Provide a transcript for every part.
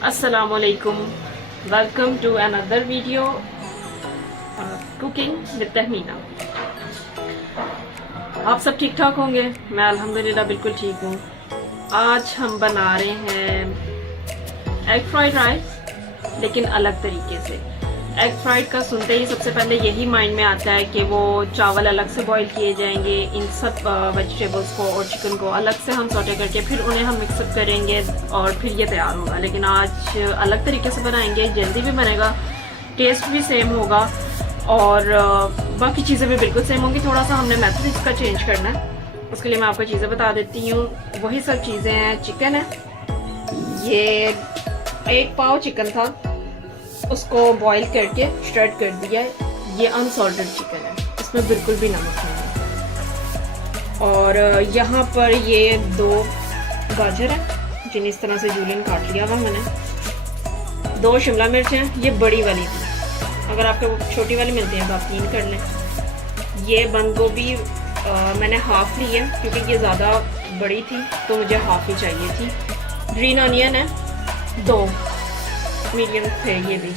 Assalamualaikum. Welcome to another video cooking with Tahmina. आप सब ठीक ठाक होंगे? मैं अल्हम्दुलिल्लाह बिल्कुल ठीक हूँ। आज हम बना रहे हैं एग फ्राइड राइस, लेकिन अलग तरीके से। एग फ्राइड का सुनते ही सबसे पहले यही माइंड में आता है कि वो चावल अलग से बॉईल किए जाएंगे, इन सब वेजिटेबल्स को और चिकन को अलग से हम सॉटे करके फिर उन्हें हम मिक्सअप करेंगे और फिर ये तैयार होगा। लेकिन आज अलग तरीके से बनाएंगे, जल्दी भी बनेगा, टेस्ट भी सेम होगा और बाकी चीज़ें भी बिल्कुल सेम होंगी। थोड़ा सा हमने मेथड इसका चेंज करना है, उसके लिए मैं आपको चीज़ें बता देती हूँ। वही सब चीज़ें हैं। चिकन है, ये 1 पाव चिकन था, उसको बॉईल करके श्रेड कर दिया है। ये अनसॉल्टेड चिकन है, इसमें बिल्कुल भी नमक नहीं है। और यहाँ पर ये 2 गाजर है जिन्हें इस तरह से जूलियन काट लिया हुआ मैंने। 2 शिमला मिर्च हैं, ये बड़ी वाली थी, अगर आपको छोटी वाली मिलती है तो आप 3 कर लें। ये बंद गोभी मैंने हाफ ली है क्योंकि ये ज़्यादा बड़ी थी तो मुझे हाफ ही चाहिए थी। ग्रीन ऑनियन है 2, मीडियम थे ये भी,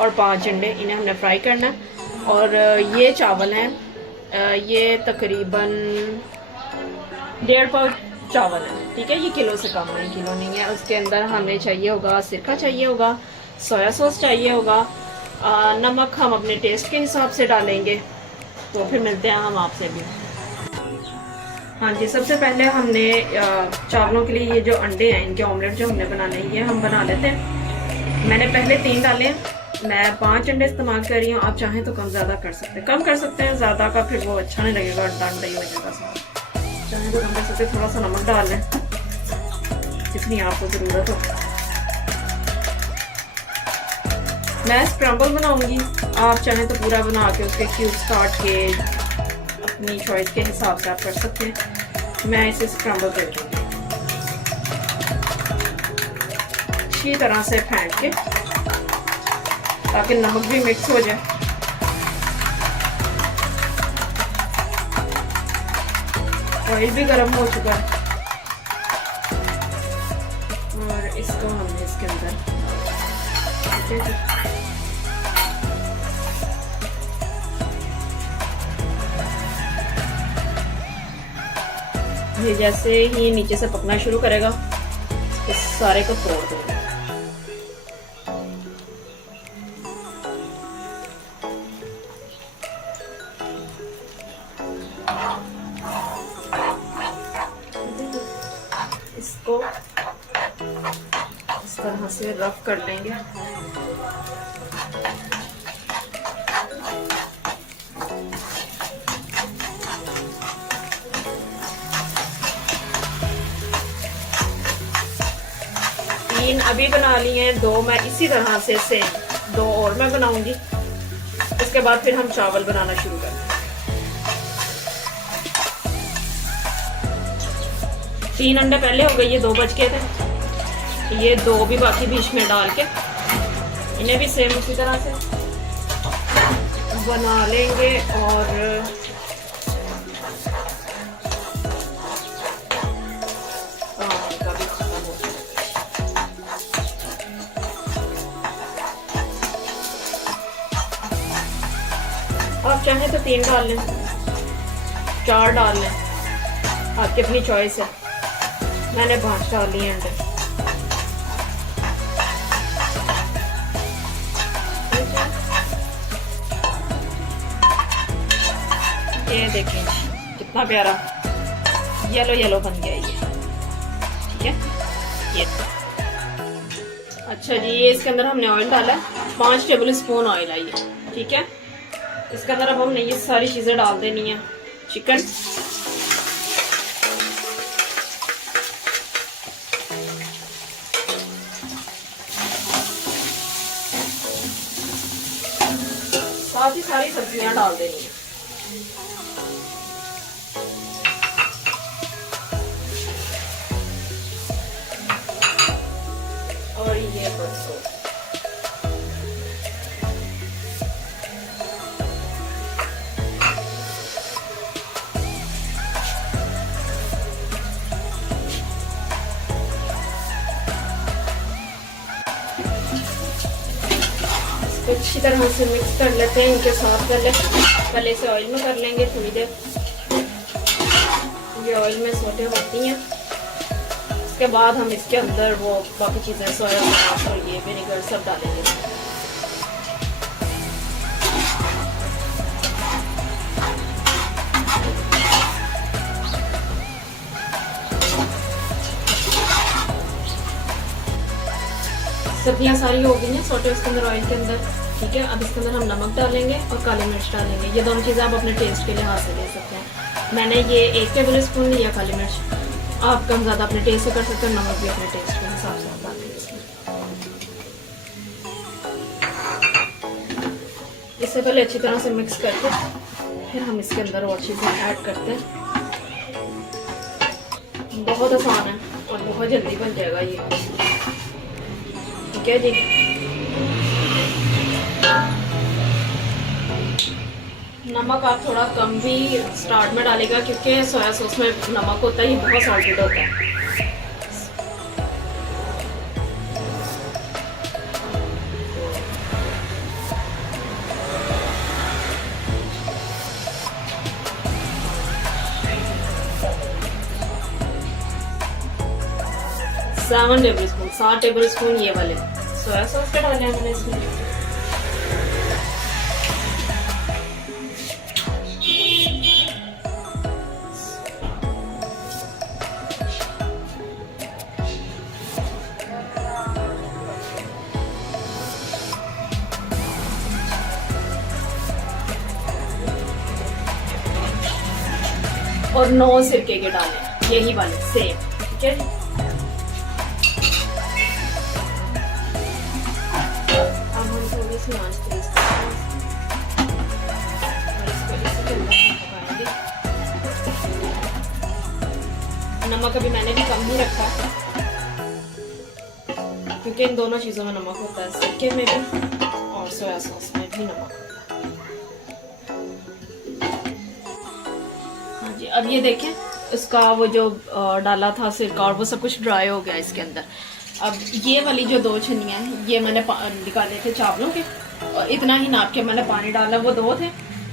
और 5 अंडे, इन्हें हमने फ्राई करना है। और ये चावल हैं, ये तकरीबन 1.5 पाव चावल है, ठीक है। ये किलो से कम है, किलो नहीं है। उसके अंदर हमें चाहिए होगा सिरका, चाहिए होगा सोया सॉस, चाहिए होगा नमक हम अपने टेस्ट के हिसाब से डालेंगे। तो फिर मिलते हैं हम आपसे भी। हाँ जी, सबसे पहले हमने चावलों के लिए ये जो अंडे हैं, इनके ऑमलेट जो हमने बनाने हैं ये हम बना लेते हैं। मैंने पहले 3 डाले, मैं 5 अंडे इस्तेमाल कर रही हूँ। आप चाहें तो कम ज़्यादा कर सकते हैं, कम कर सकते हैं, ज़्यादा का फिर वो अच्छा नहीं लगेगा, अंडा ही हो जाएगा सब। चाहें तो कम कर सकते हैं, थोड़ा सा नमक डाल लें जितनी आपको ज़रूरत हो। मैं स्क्रम्बल बनाऊंगी, आप चाहें तो पूरा बना के उसके क्यूब्स काट के अपनी चॉइस के हिसाब से आप कर सकते हैं। मैं इसे स्क्रम्बल कर दूँगी अच्छी तरह से फेंट के, ताकि नमक भी मिक्स हो जाए। ऑयल भी गर्म हो चुका है और इसको हमने इसके अंदर ये जैसे ही नीचे से पकना शुरू करेगा इस सारे को तोड़ देंगे। इसको इस तरह से रफ कर लेंगे। अभी बना लिए हैं 2, मैं इसी तरह से 2 और मैं बनाऊंगी। उसके बाद फिर हम चावल बनाना शुरू करेंगे। 3 अंडे पहले हो गए, ये 2 बच गए थे, ये 2 भी बाकी बीच में डाल के इन्हें भी सेम उसी तरह से बना लेंगे। और आप चाहें तो 3 डाल लें, 4 डाल लें, आपकी अपनी चॉइस है। मैंने 5 डाल लिए अंडे। ये देखें कितना प्यारा येलो येलो बन गया ये, ठीक है। ये अच्छा जी, ये इसके अंदर हमने ऑयल डाला है, 5 टेबल स्पून ऑयल आई है, ठीक है। इसके अंदर अब हमने ये सारी चीज़ें डाल देनी है। चिकन, साथ ही सारी सब्जियां डाल देनी है। और ये बस तो अच्छी तरह से मिक्स कर लेते हैं इनके साथ। पहले इसे ऑयल में कर लेंगे थोड़ी देर, ये ऑयल में सोटे होती हैं। उसके बाद हम इसके अंदर वो बाकी चीज़ें सोया सॉस और ये विनेगर सब डालेंगे। सब्जियां सारी हो गई हैं सोटे उसके अंदर ऑयल के अंदर, ठीक है। अब इसके अंदर हम नमक डालेंगे और काली मिर्च डालेंगे। ये दोनों चीज़ें आप अपने टेस्ट के लिहाज से ले सकते हैं। मैंने ये 1 टेबल स्पून लिया काली मिर्च, आप कम ज़्यादा अपने टेस्ट से कर सकते हैं। नमक भी अपने टेस्ट के हिसाब से आप डालेंगे इसमें। इससे पहले अच्छी तरह से मिक्स करके फिर हम इसके अंदर और चीज़ें ऐड करते हैं। बहुत आसान है और बहुत जल्दी बन जाएगा ये, ठीक है जी। नमक आप थोड़ा कम भी स्टार्ट में डालेगा क्योंकि सोया सॉस में नमक होता है, ये बहुत सॉल्टेड होता है। 7 टेबल स्पून 7 टेबल स्पून ये वाले सोया सॉस के डाले हैं मैंने इसमें। और 9 सिरके के डाले, यही वाले सेम, ठीक है। अब हम थोड़ी सी आंच तेज करेंगे। नमक अभी मैंने भी कम ही रखा है क्योंकि इन दोनों चीजों में नमक होता है, सिरके में भी और सोया सॉस में भी नमक। अब ये देखें इसका वो जो डाला था सिरका और वो सब कुछ ड्राई हो गया इसके अंदर। अब ये वाली जो 2 छनियाँ हैं ये मैंने निकाले थे चावलों के और इतना ही नाप के मैंने पानी डाला, वो 2 थे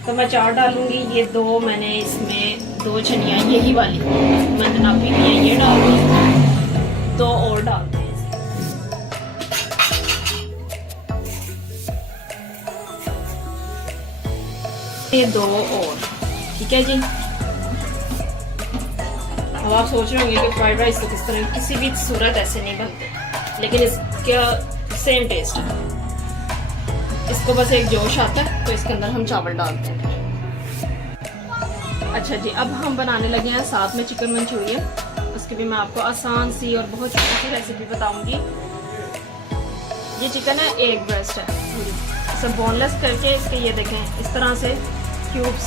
तो मैं 4 डालूंगी। ये 2 मैंने इसमें 2 छनियाँ यही वाली मैंने नापी हुई है, ये डाल दी, 2 और डालते हैं ये 2 और, ठीक है जी। अब आप सोच रहे होंगे कि फ्राइड राइस तो किस तरह किसी भी सूरत ऐसे नहीं बनते, लेकिन इसका सेम टेस्ट है। इसको बस एक जोश आता है तो इसके अंदर हम चावल डालते हैं। अच्छा जी, अब हम बनाने लगे हैं साथ में चिकन मंचूरियन। उसकी भी मैं आपको आसान सी और बहुत अच्छी रेसिपी बताऊंगी। ये चिकन है, एक ब्रेस्ट है, इसे बोनलेस करके इसके ये देखें इस तरह से क्यूब्स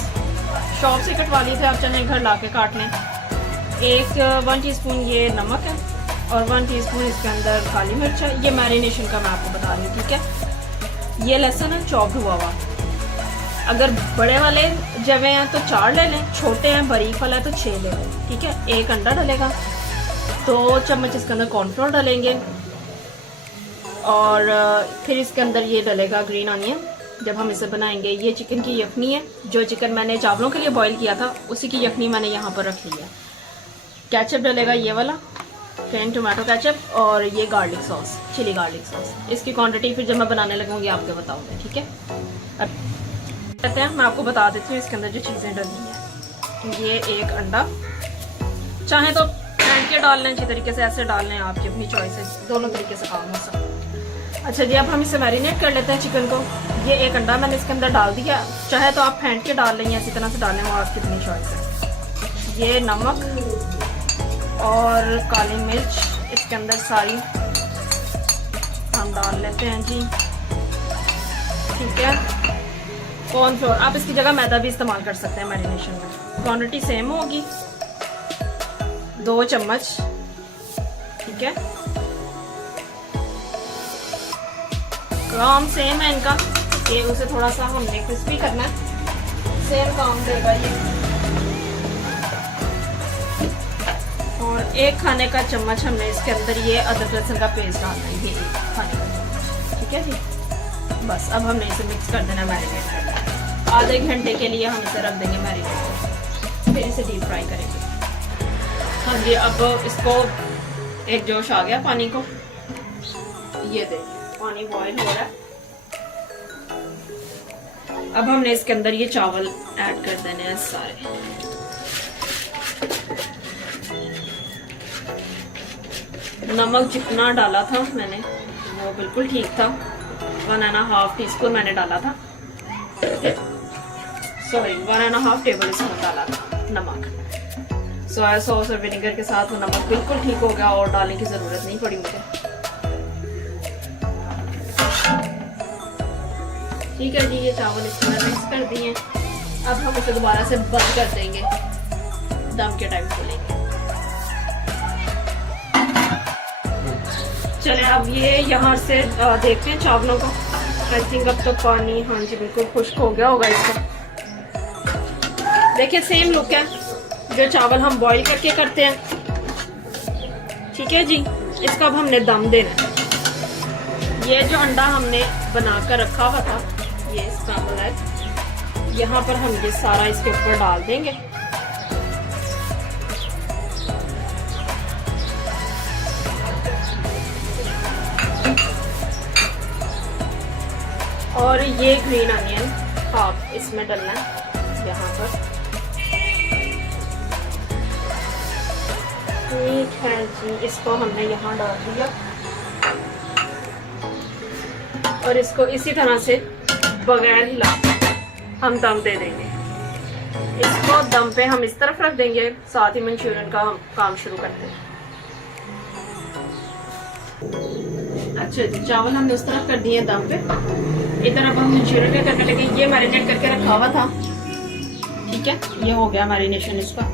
शॉप से कटवा लिए थे, आप चाहें घर ला के काट लें। 1 टीस्पून ये नमक है और 1 टीस्पून इसके अंदर काली मिर्च है। ये मैरिनेशन का मैं आपको बता रही हूँ, ठीक है। ये लहसुन है चॉप्ड हुआ हुआ, अगर बड़े वाले जवे हैं तो 4 ले लें, छोटे हैं बारीक वाला है तो 6 ले लें, ठीक है। 1 अंडा डलेगा, 2 चम्मच इसके अंदर कॉर्नफ्लोर डालेंगे और फिर इसके अंदर ये डलेगा ग्रीन ऑनियन जब हम इसे बनाएंगे। ये चिकन की यखनी है, जो चिकन मैंने चावलों के लिए बॉईल किया था उसी की यखनी मैंने यहाँ पर रख ली है। केचप डलेगा ये वाला प्लेन टोमेटो केचप और ये garlic sauce, chilli garlic sauce. इसकी क्वांटिटी फिर जब मैं बनाने लगूंगी आपको बताऊंगी, ठीक है। अब कहते हैं मैं आपको बता देती हूँ इसके अंदर जो चीज़ें डलनी है। ये 1 अंडा, चाहे तो फेंट के डाल लें अच्छी तरीके से, ऐसे डाल लें, आपकी अपनी चॉइस है, दोनों तरीके से काम हो सकता। अच्छा जी, अब हम इसे मैरिनेट कर लेते हैं चिकन को। ये 1 अंडा मैंने इसके अंदर डाल दिया, चाहे तो आप फेंट के डाल लें या इसी तरह से डालें, वो आपकी अपनी चॉइस है। ये नमक और काली मिर्च इसके अंदर सारी हम डाल लेते हैं जी, ठीक है। कॉर्नफ्लोर, आप इसकी जगह मैदा भी इस्तेमाल कर सकते हैं मैरिनेशन में। क्वांटिटी सेम होगी, 2 चम्मच, ठीक है। काम सेम है इनका, ये उसे थोड़ा सा हमने क्रिस्पी करना है, सेम काम देगा ये। और 1 खाने का चम्मच हमने इसके अंदर ये अदरक लहसुन का पेस्ट डालना है, ये 1 खाने का चम्मच, ठीक है जी। बस अब हमने इसे मिक्स कर देना, मैरिनेट कर देना। आधे घंटे के लिए हम इसे रख देंगे मैरिनेट, फिर इसे डीप फ्राई करेंगे। हाँ जी, अब इसको एक जोश आ गया पानी को, ये देखिए पानी बॉईल हो रहा है। अब हमने इसके अंदर ये चावल ऐड कर देने हैं सारे। नमक जितना डाला था मैंने वो बिल्कुल ठीक था, 1.5 टीस्पून मैंने डाला था, सॉरी 1.5 टेबल स्पून डाला था नमक। सोया सॉस और विनेगर के साथ वो नमक बिल्कुल ठीक हो गया और डालने की जरूरत नहीं पड़ी मुझे। ठीक है जी, ये चावल इसमें मिक्स कर दिए। अब हम इसे दोबारा से बंद कर देंगे, दम के टाइम खोलेंगे। चले अब ये यहाँ से देखते हैं चावलों को। आई थिंक अब तो पानी, हाँ जी बिल्कुल खुश्क हो गया होगा इसका। देखिए सेम लुक है जो चावल हम बॉईल करके करते हैं। ठीक है जी, इसका अब हमने दम देना है। ये जो अंडा हमने बनाकर रखा हुआ था, ये स्क्रैम्बल एग, यहाँ पर हम ये सारा इसके ऊपर डाल देंगे। और ये ग्रीन अनियन हाफ इसमें डालना है यहाँ पर। ठीक है जी, इसको हमने यहाँ डाल दिया और इसको इसी तरह से बगैर हिला हम दम दे देंगे। इसको दम पे हम इस तरफ रख देंगे, साथ ही मंचूरियन का हम काम शुरू करते हैं। अच्छा जी, चावल हमने उस तरफ कर दिए दम पे, इधर अब हम मंचूरियन का करने लगे। ये मैरिनेट करके रखा हुआ था, ठीक है, ये हो गया मैरिनेशन इसका।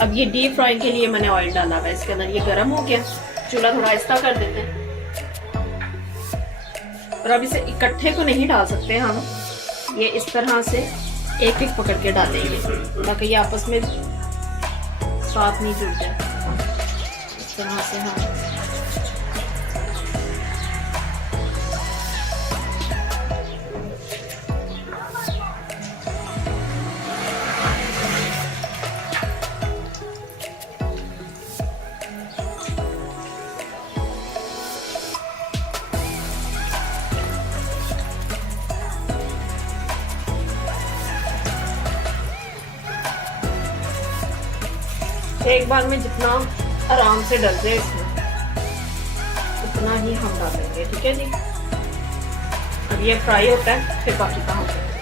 अब ये डीप फ्राई के लिए मैंने ऑयल डाला हुआ है इसके अंदर, ये गर्म हो गया। चूल्हा थोड़ा आहिस्ता कर देते हैं। और अब इसे इकट्ठे को नहीं डाल सकते हम, ये इस तरह से एक एक पकड़ के डालेंगे ताकि ये आपस में साथ नहीं जुड़ जाए। इस तरह से हम एक बार में जितना आराम से डल जाए इसमें उतना ही हम डालेंगे। ठीक है जी, अब ये फ्राई होता है फिर बाकी का हम करेंगे।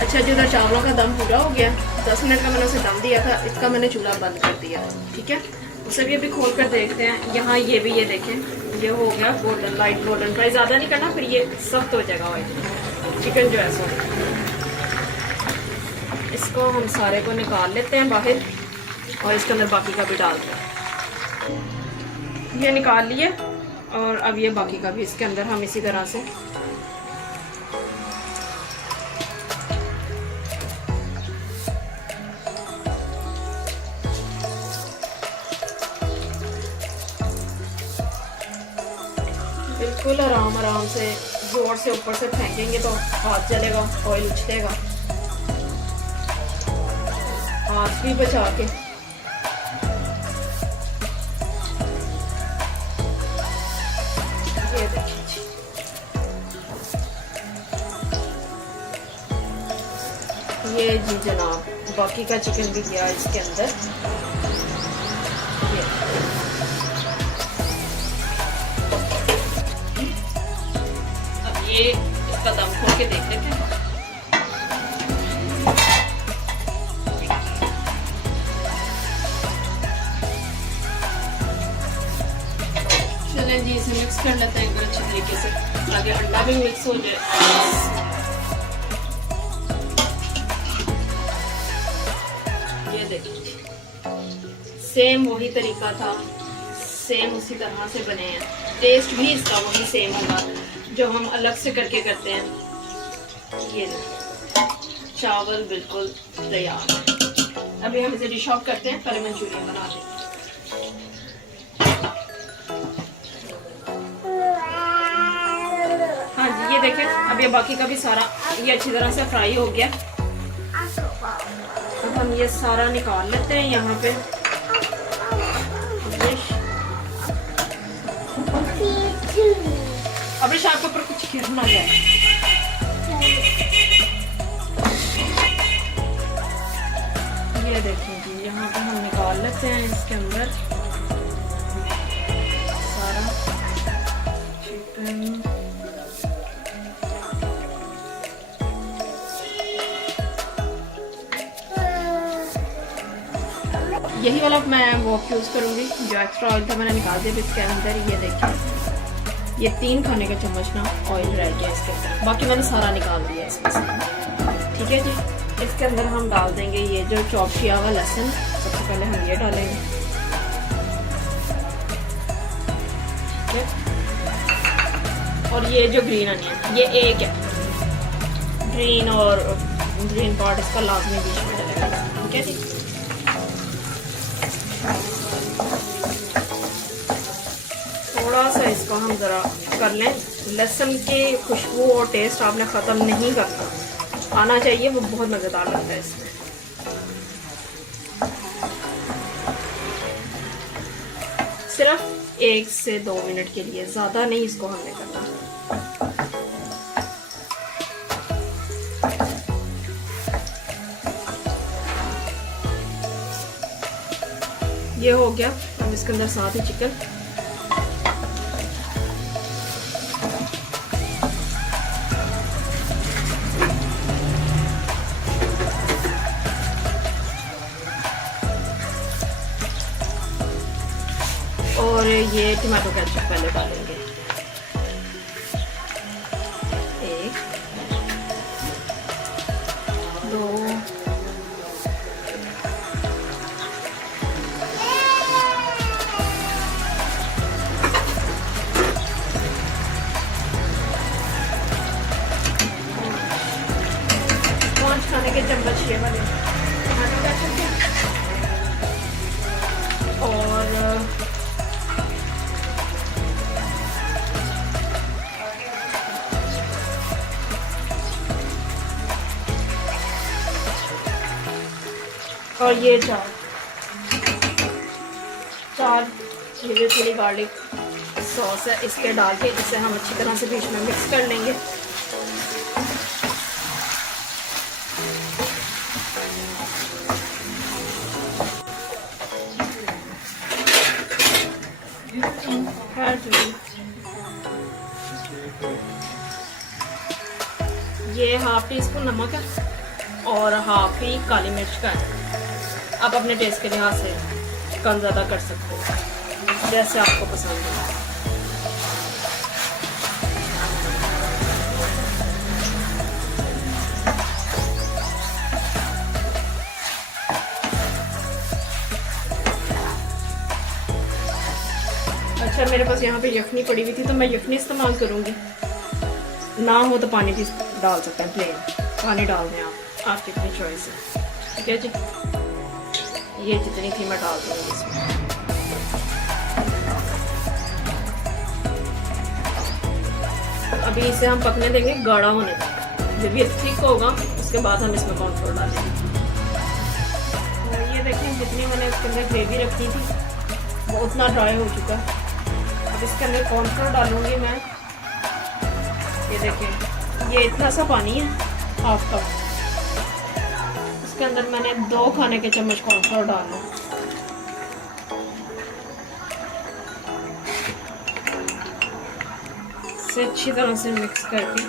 अच्छा जी, उधर चावलों का दम पूरा हो गया। 10 मिनट का मैंने उसे दम दिया था, इसका मैंने चूल्हा बंद कर दिया। ठीक है, उसे भी अभी खोल कर देखते हैं। यहाँ ये भी, ये देखें, ये हो गया गोल्डन, लाइट गोल्डन फ्राई। ज़्यादा नहीं करना, फिर ये सख्त हो जाएगा ऑयल चिकन जो है सो। इसको हम सारे को निकाल लेते हैं बाहर और इसके अंदर बाकी का भी डाल दें। ये निकाल लिए और अब ये बाकी का भी इसके अंदर हम इसी तरह से बिल्कुल आराम आराम से जोर से ऊपर से फेंकेंगे तो हाथ जलेगा, ऑयल उछलेगा। हाथ भी बचा के ये देखिए, ये जी जनाब बाकी का चिकन भी गया इसके अंदर। अब ये इसका दम खोल के देख लेते हैं। जी इसे मिक्स कर लेते हैं अच्छे तरीके से ताकि अंडा भी मिक्स हो जाए। ये देखिए सेम वही तरीका था, सेम उसी तरह से बने हैं। टेस्ट भी इसका वही सेम होगा जो हम अलग से करके करते हैं। ये देखिए चावल बिल्कुल तैयार है। अभी हम इसे डिश ऑफ करते हैं, पहले मंचूरियन बना दें। देखें अब ये बाकी का भी सारा ये अच्छी तरह से फ्राई हो गया। अब हम ये सारा निकाल लेते हैं यहाँ पे। अभी शाम के ऊपर कुछ गिर ना जाए। ये देखिए जी यहाँ पे हम निकाल लेते हैं इसके अंदर सारा चिकन। यही वाला मैं वॉक यूज़ करूँगी, जो एक्स्ट्रा ऑयल था मैंने निकाल दिया इसके अंदर। ये देखिए ये 3 खाने का चम्मच ना ऑयल रह गया इसके अंदर, बाकी मैंने सारा निकाल दिया इसमें से। ठीक है जी, इसके अंदर हम डाल देंगे ये जो चॉप किया हुआ लहसुन। सबसे पहले हम ये डालेंगे। ठीक है, और ये जो ग्रीन अनियन ये एक है, ग्रीन और ग्रीन पार्ट इसका लाजमी बीच में डलेगा। ठीक है जी, थोड़ा सा इसको हम ज़रा कर लें। लहसुन की खुशबू और टेस्ट आपने ख़त्म नहीं करना, आना चाहिए, वो बहुत मज़ेदार लगता है इसमें। सिर्फ 1 से 2 मिनट के लिए, ज़्यादा नहीं इसको हमने करना। ये हो गया। अब इसके अंदर साथ ही चिकन। और ये टमाटो केचप पहले डालेंगे। 1 2 5 खाने के चम्मच ये वाले टमाटो केचप के। और ये 4 ये चिली गार्लिक सॉस है, इसके डाल के इसे हम अच्छी तरह से बीच में मिक्स कर लेंगे। ये हाफ टी स्पून नमक है और हाफ ही काली मिर्च का है। आप अपने टेस्ट के लिहाज से कम ज़्यादा कर सकते हो, जैसे आपको पसंद है। अच्छा, मेरे पास यहाँ पे यखनी पड़ी हुई थी तो मैं यखनी इस्तेमाल करूँगी। ना हो तो पानी भी डाल सकते हैं, प्लेन पानी डाल दें आप, आपकी अपनी चॉइस है। ठीक है जी, ये जितनी थी मैं डाल दूँगी इसमें। अभी इसे हम पकने देंगे गाढ़ा होने तक। जब ये ठीक होगा उसके बाद हम इसमें कॉर्नफ्लोर डालेंगे। और ये देखें जितनी मैंने इसके अंदर ग्रेवी रखी थी वो उतना ड्राई हो चुका है। अब इसके अंदर कॉर्नफ्लोर डालूँगी मैं। ये देखें ये इतना सा पानी है हाफ कप। इसके अंदर मैंने 2 खाने के चम्मच कॉर्नफ्लोर डालना। इसे अच्छी तरह से मिक्स करके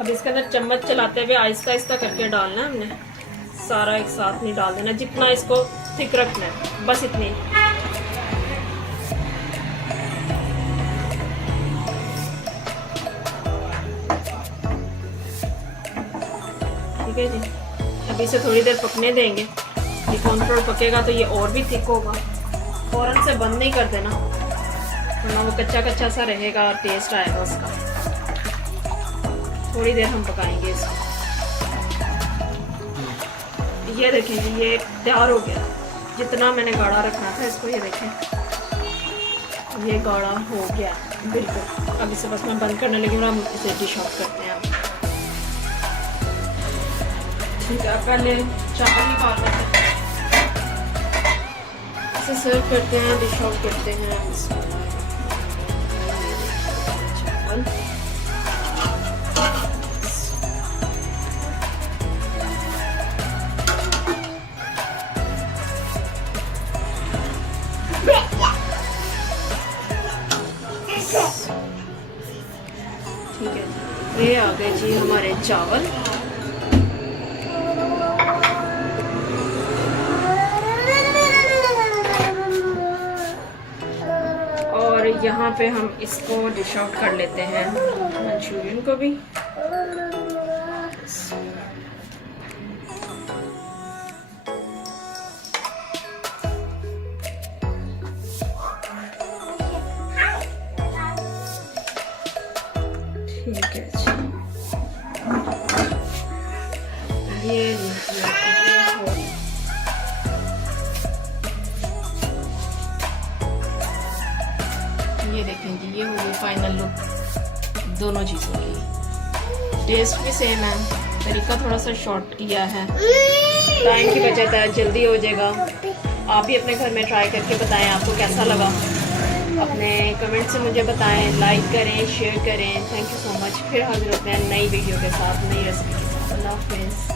अब इसके अंदर चम्मच चलाते हुए आहिस्ता आहिस्ता करके डालना है हमने, सारा एक साथ नहीं डाल देना। जितना इसको थिक रखना है बस इतनी। ठीक है जी, अब इसे थोड़ी देर पकने देंगे। ये कॉर्नफ्लोर पकेगा तो ये और भी थिक होगा। फौरन से बंद नहीं कर देना वरना वो कच्चा कच्चा सा रहेगा और टेस्ट आएगा उसका। थोड़ी देर हम पकाएंगे इसको। ये देखें ये तैयार हो गया। जितना मैंने गाढ़ा रखना था इसको, ये देखें ये गाढ़ा हो गया बिल्कुल। अब इसे बस मैं बंद करने लगी और हम इसे डिश आउट करते हैं। ठीक है, पहले चावल निकाल लेते हैं, इसे सर्व करते हैं, डिश आउट करते हैं। चावल ठीक है, ये आ गए जी हमारे चावल। और यहाँ पे हम इसको डिश आउट कर लेते हैं, मंचूरियन को भी। ठीक है जी, ये देखें जी, ये होगी फाइनल लुक दोनों चीज़ों की। टेस्ट भी सेम है, तरीका थोड़ा सा शॉर्ट किया है, टाइम की बचत है, जल्दी हो जाएगा। आप भी अपने घर में ट्राई करके बताएं आपको कैसा लगा। अपने कमेंट से मुझे बताएं, लाइक करें, शेयर करें। Thank you so much. फिर हाजिर होते हैं नई वीडियो के साथ, नई रेसिपी के साथ। अल्लाह हाफ़िज़।